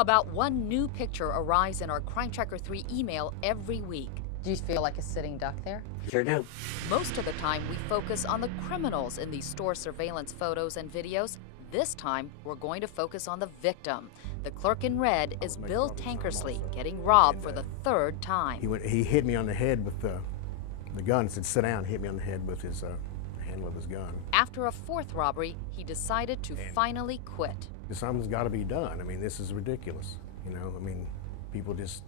About one new picture arrives in our Crime Tracker 3 email every week. Do you feel like a sitting duck there? Sure do. Most of the time, we focus on the criminals in these store surveillance photos and videos. This time, we're going to focus on the victim. The clerk in red is Bill Tankersley, getting robbed for the third time. He hit me on the head with the gun, said sit down, hit me on the head with his handle of his gun. After a fourth robbery, he decided to finally quit. Something's got to be done. I mean, this is ridiculous. You know, I mean, people just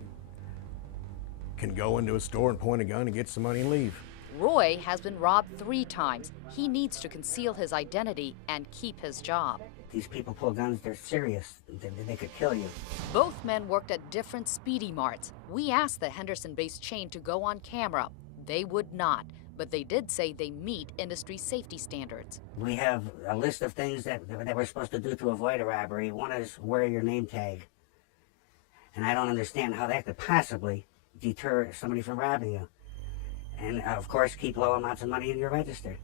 can go into a store and point a gun and get some money and leave. Roy has been robbed 3 times. He needs to conceal his identity and keep his job. These people pull guns, they're serious. They could kill you. Both men worked at different Speedy Marts. We asked the Henderson-based chain to go on camera. They would not, but they did say they meet industry safety standards. We have a list of things that we're supposed to do to avoid a robbery. One is wear your name tag. And I don't understand how that could possibly deter somebody from robbing you. And of course, keep low amounts of money in your register.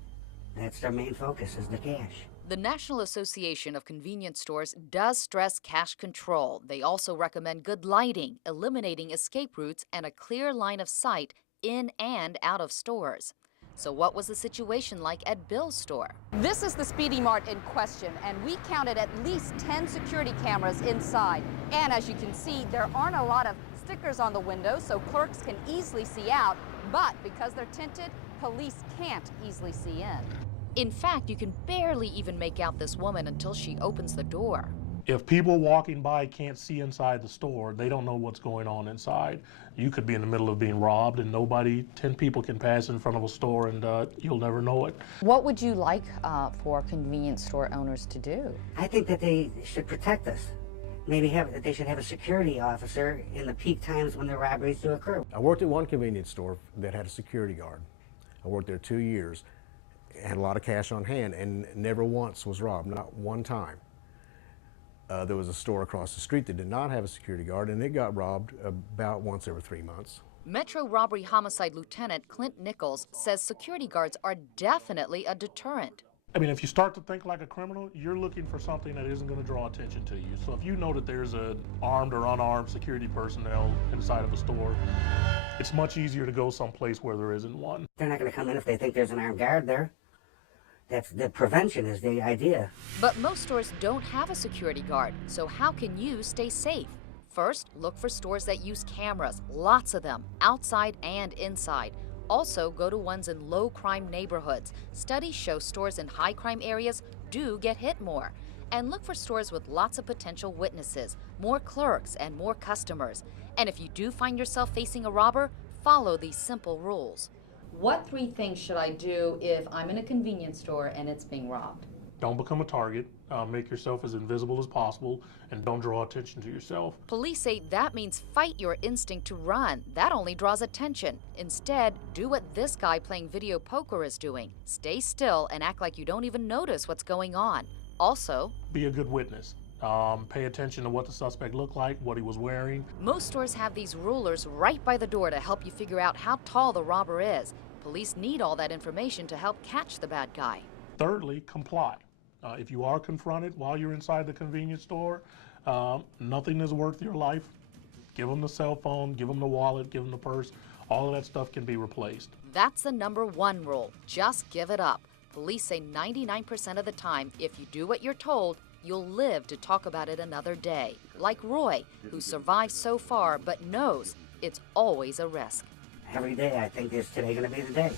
That's their main focus, is the cash. The National Association of Convenience Stores does stress cash control. They also recommend good lighting, eliminating escape routes, and a clear line of sight in and out of stores. So what was the situation like at Bill's store? This is the Speedy Mart in question, and we counted at least 10 security cameras inside. And as you can see, there aren't a lot of stickers on the windows, so clerks can easily see out, but because they're tinted, police can't easily see in. In fact, you can barely even make out this woman until she opens the door. If people walking by can't see inside the store, they don't know what's going on inside. You could be in the middle of being robbed and 10 people can pass in front of a store and you'll never know it. What would you like for convenience store owners to do? I think that they should protect us. Maybe they should have a security officer in the peak times when the robberies do occur. I worked at one convenience store that had a security guard. I worked there 2 years, had a lot of cash on hand, and never once was robbed, not one time. There was a store across the street that did not have a security guard, and it got robbed about once every 3 months. Metro Robbery Homicide Lieutenant Clint Nichols says security guards are definitely a deterrent. I mean, if you start to think like a criminal, you're looking for something that isn't going to draw attention to you. So if you know that there's an armed or unarmed security personnel inside of a store, it's much easier to go someplace where there isn't one. They're not going to come in if they think there's an armed guard there. That's the prevention is the idea. But most stores don't have a security guard, so how can you stay safe? First, look for stores that use cameras, lots of them, outside and inside. Also, go to ones in low-crime neighborhoods. Studies show stores in high-crime areas do get hit more. And look for stores with lots of potential witnesses, more clerks, and more customers. And if you do find yourself facing a robber, follow these simple rules. What 3 things should I do if I'm in a convenience store and it's being robbed? Don't become a target, make yourself as invisible as possible, and don't draw attention to yourself. Police say that means fight your instinct to run. That only draws attention. Instead, do what this guy playing video poker is doing. Stay still and act like you don't even notice what's going on. Also, be a good witness. Pay attention to what the suspect looked like, what he was wearing. Most stores have these rulers right by the door to help you figure out how tall the robber is. Police need all that information to help catch the bad guy. Thirdly, comply. If you are confronted while you're inside the convenience store, nothing is worth your life. Give them the cell phone, give them the wallet, give them the purse. All of that stuff can be replaced. That's the #1 rule. Just give it up. Police say 99% of the time, if you do what you're told, you'll live to talk about it another day. Like Roy, who survived so far but knows it's always a risk. Every day I think is today going to be the day.